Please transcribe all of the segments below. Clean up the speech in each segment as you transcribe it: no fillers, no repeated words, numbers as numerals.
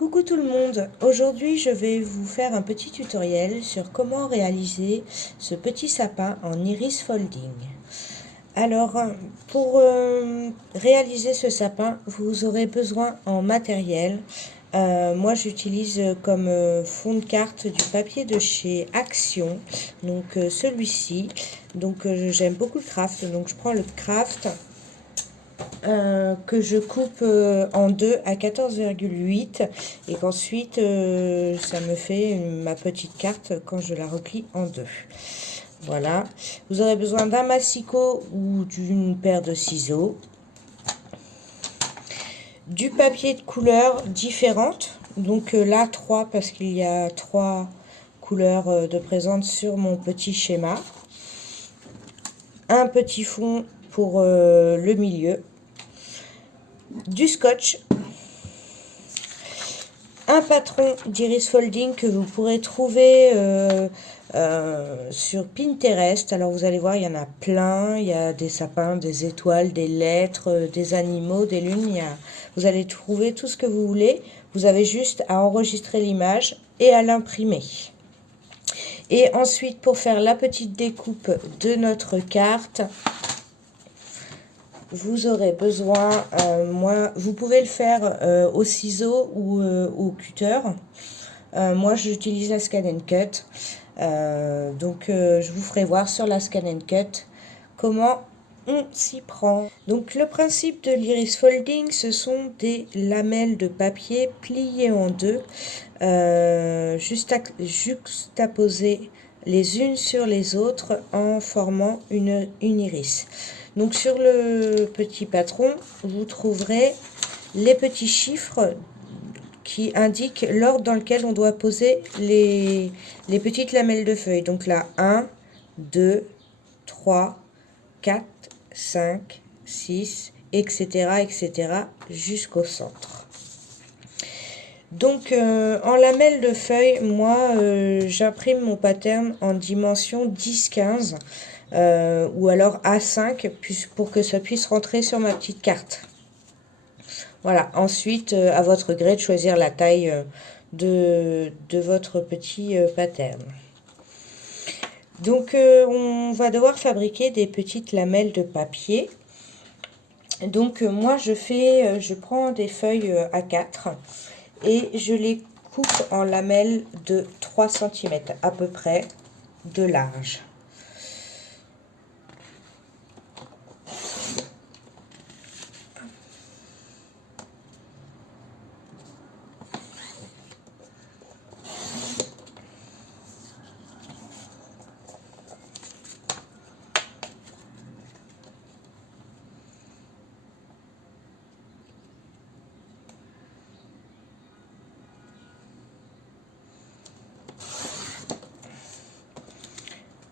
Coucou tout le monde, aujourd'hui je vais vous faire un petit tutoriel sur comment réaliser ce petit sapin en iris folding. Alors pour réaliser ce sapin vous aurez besoin en matériel. Moi j'utilise comme fond de carte du papier de chez Action, donc celui-ci. Donc j'aime beaucoup le craft, donc je prends le craft. Que je coupe en deux à 14,8 et qu'ensuite ça me fait ma petite carte quand je la replie en deux. Voilà, vous aurez besoin d'un massicot ou d'une paire de ciseaux, du papier de couleurs différentes, donc là 3 parce qu'il y a 3 couleurs de présentes sur mon petit schéma, un petit fond pour le milieu, du scotch, un patron d'iris folding que vous pourrez trouver sur Pinterest. Alors vous allez voir, il y en a plein, il y a des sapins, des étoiles, des lettres, des animaux, des lunes, vous allez trouver tout ce que vous voulez. Vous avez juste à enregistrer l'image et à l'imprimer. Et ensuite, pour faire la petite découpe de notre carte, vous aurez besoin, vous pouvez le faire au ciseau ou au cutter. Moi, j'utilise la Scan & Cut. Donc, je vous ferai voir sur la Scan & Cut comment on s'y prend. Donc, le principe de l'iris folding, ce sont des lamelles de papier pliées en deux, juxtaposées les unes sur les autres en formant une iris. Donc sur le petit patron, vous trouverez les petits chiffres qui indiquent l'ordre dans lequel on doit poser les petites lamelles de feuilles. Donc là, 1, 2, 3, 4, 5, 6, etc., etc., jusqu'au centre. Donc en lamelles de feuilles, moi j'imprime mon pattern en dimension 10-15 ou alors A5 pour que ça puisse rentrer sur ma petite carte. Voilà, ensuite à votre gré de choisir la taille de votre petit pattern. Donc on va devoir fabriquer des petites lamelles de papier. Donc moi je prends des feuilles A4 et je les coupe en lamelles de 3 cm à peu près de large.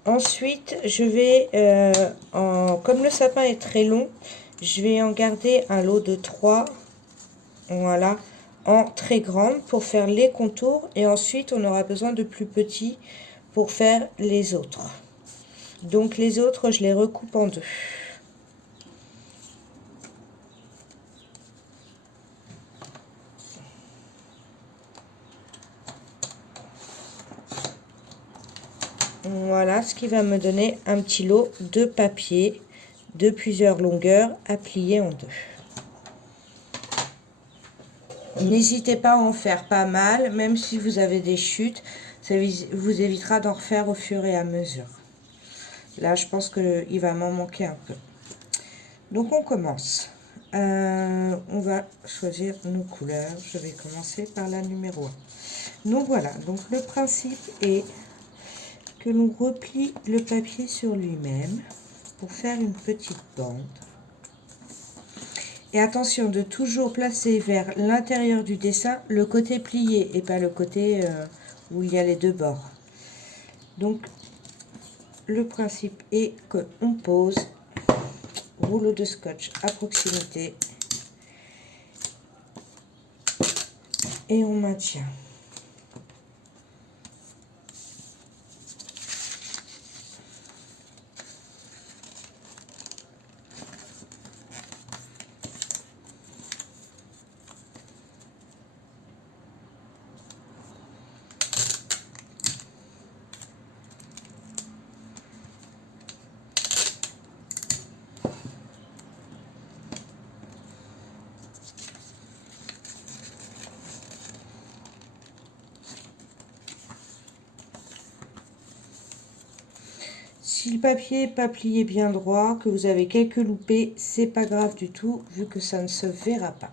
Ensuite, je vais, comme le sapin est très long, je vais en garder un lot de 3, voilà, en très grande pour faire les contours. Et ensuite, on aura besoin de plus petits pour faire les autres. Donc les autres, je les recoupe en deux. Voilà, ce qui va me donner un petit lot de papier de plusieurs longueurs à plier en deux. N'hésitez pas à en faire pas mal, même si vous avez des chutes, ça vous évitera d'en refaire au fur et à mesure. Là, je pense qu'il va m'en manquer un peu. Donc, on commence. On va choisir nos couleurs. Je vais commencer par la numéro 1. Donc, voilà. Donc, le principe est que l'on replie le papier sur lui-même pour faire une petite bande. Et attention de toujours placer vers l'intérieur du dessin le côté plié et pas le côté où il y a les deux bords. Donc, le principe est qu'on pose rouleau de scotch à proximité et on maintient. Si le papier n'est pas plié bien droit, que vous avez quelques loupés, c'est pas grave du tout, vu que ça ne se verra pas.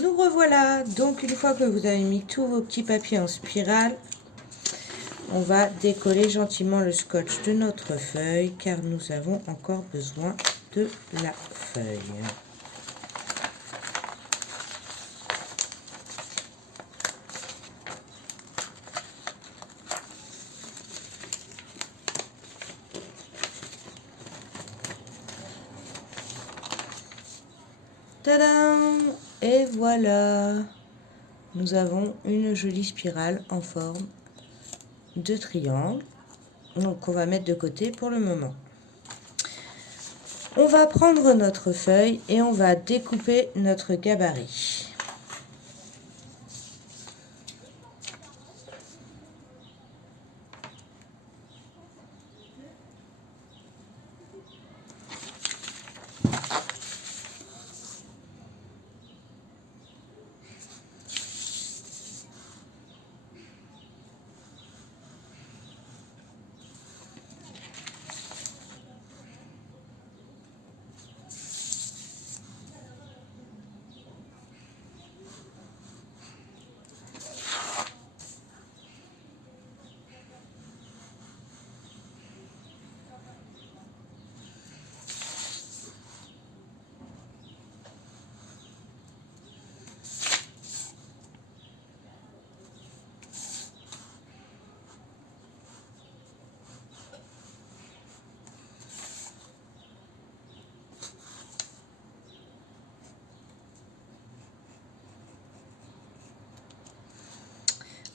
Nous revoilà. Donc une fois que vous avez mis tous vos petits papiers en spirale, on va décoller gentiment le scotch de notre feuille car nous avons encore besoin de la feuille. Tadam! Et voilà, nous avons une jolie spirale en forme de triangle. Donc on va mettre de côté pour le moment. On va prendre notre feuille et on va découper notre gabarit.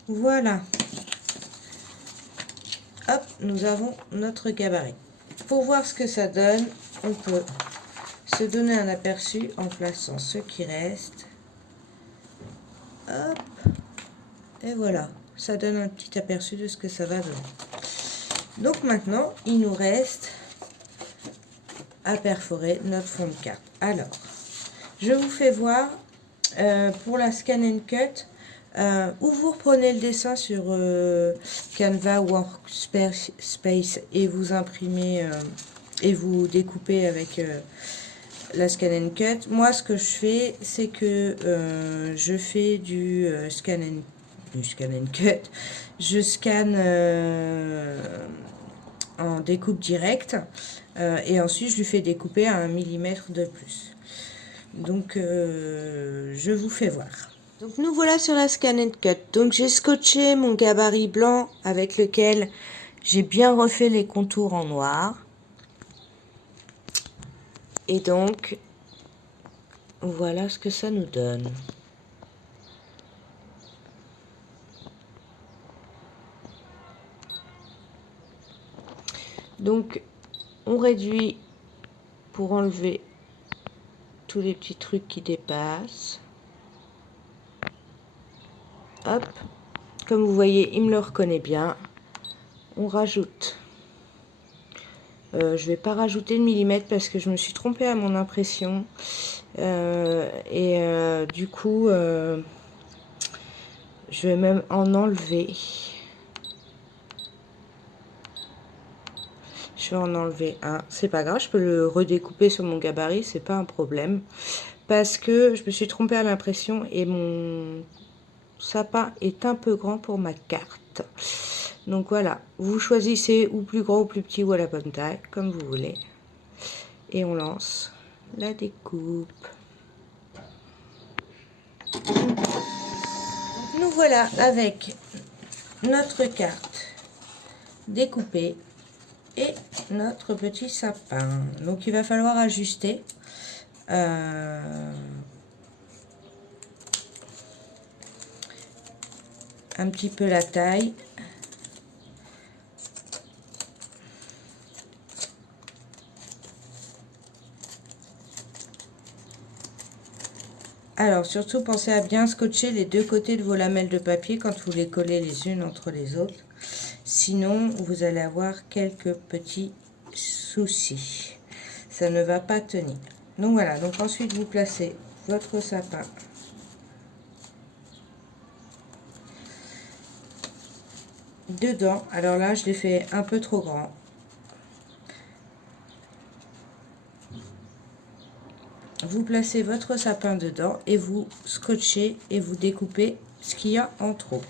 Voilà. Hop, nous avons notre gabarit. Pour voir ce que ça donne, on peut se donner un aperçu en plaçant ce qui reste. Hop. Et voilà, ça donne un petit aperçu de ce que ça va donner. Donc maintenant, il nous reste à perforer notre fond de carte. Alors, je vous fais voir pour la Scan & Cut, où vous reprenez le dessin sur Canva Workspace et vous imprimez et vous découpez avec la Scan & Cut. Moi, ce que je fais, c'est que je fais du Scan & Cut. Je scanne en découpe directe et ensuite je lui fais découper à 1 mm de plus. Donc je vous fais voir. Donc nous voilà sur la Scan & Cut. Donc j'ai scotché mon gabarit blanc avec lequel j'ai bien refait les contours en noir. Et donc voilà ce que ça nous donne. Donc on réduit pour enlever tous les petits trucs qui dépassent. Hop, Comme vous voyez, il me le reconnaît bien. On rajoute. Je vais pas rajouter de millimètres parce que je me suis trompée à mon impression. Du coup, je vais même en enlever. Je vais en enlever un. C'est pas grave, je peux le redécouper sur mon gabarit, c'est pas un problème. Parce que je me suis trompée à l'impression et mon sapin est un peu grand pour ma carte. Donc voilà, vous choisissez ou plus grand ou plus petit ou à la bonne taille, comme vous voulez. Et on lance la découpe. Nous voilà avec notre carte découpée et notre petit sapin. Donc il va falloir ajuster un petit peu la taille. Alors surtout pensez à bien scotcher les deux côtés de vos lamelles de papier quand vous les collez les unes entre les autres. Sinon vous allez avoir quelques petits soucis. Ça ne va pas tenir. Donc voilà, donc ensuite vous placez votre sapin dedans. Alors là je l'ai fait un peu trop grand. Vous placez votre sapin dedans et vous scotchez et vous découpez ce qu'il y a en trop.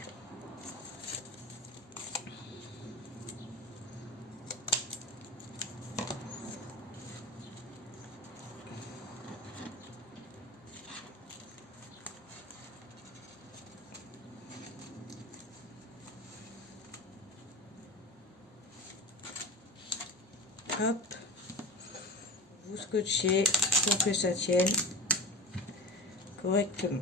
Hop, vous scotchez pour que ça tienne correctement.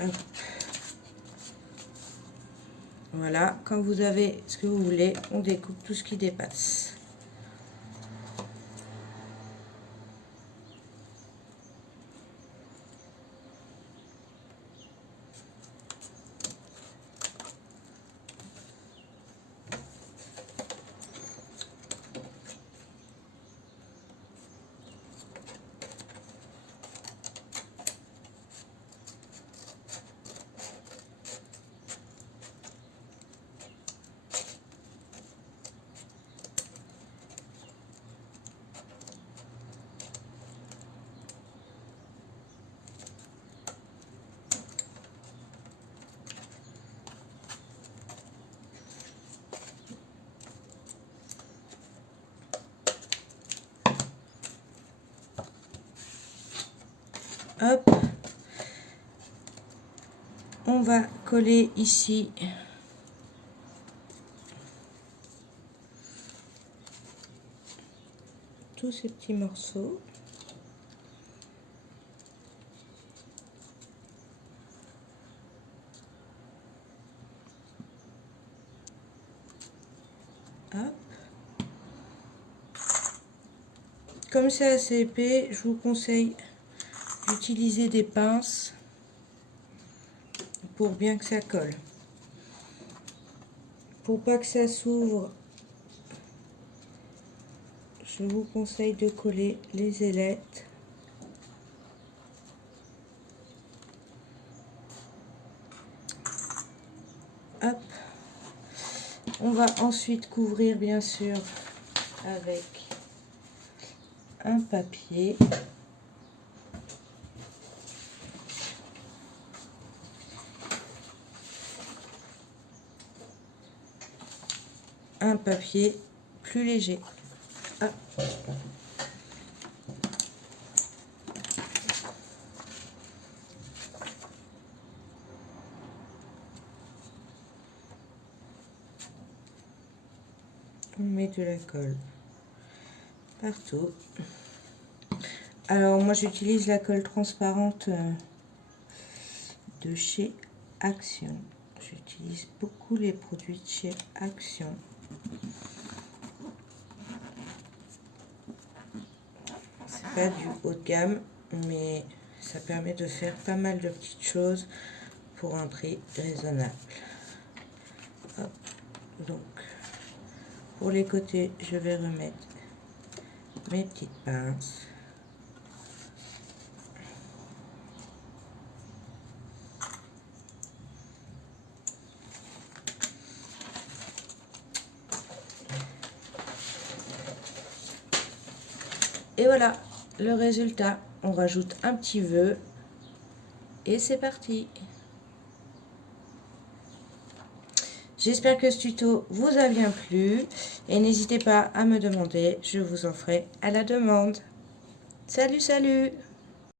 Hop. Voilà, quand vous avez ce que vous voulez, on découpe tout ce qui dépasse. Hop, on va coller ici tous ces petits morceaux. Hop. Comme c'est assez épais, je vous conseille d'utiliser des pinces pour bien que ça colle. Pour pas que ça s'ouvre, je vous conseille de coller les ailettes. Hop. On va ensuite couvrir bien sûr avec un papier. Un papier plus léger. Ah. On met de la colle partout. Alors moi j'utilise la colle transparente de chez Action. J'utilise beaucoup les produits de chez Action. C'est pas du haut de gamme, mais ça permet de faire pas mal de petites choses pour un prix raisonnable. Hop. Donc, pour les côtés, je vais remettre mes petites pinces. Et voilà le résultat. On rajoute un petit vœu et c'est parti. J'espère que ce tuto vous a bien plu et n'hésitez pas à me demander, je vous en ferai à la demande. Salut, salut!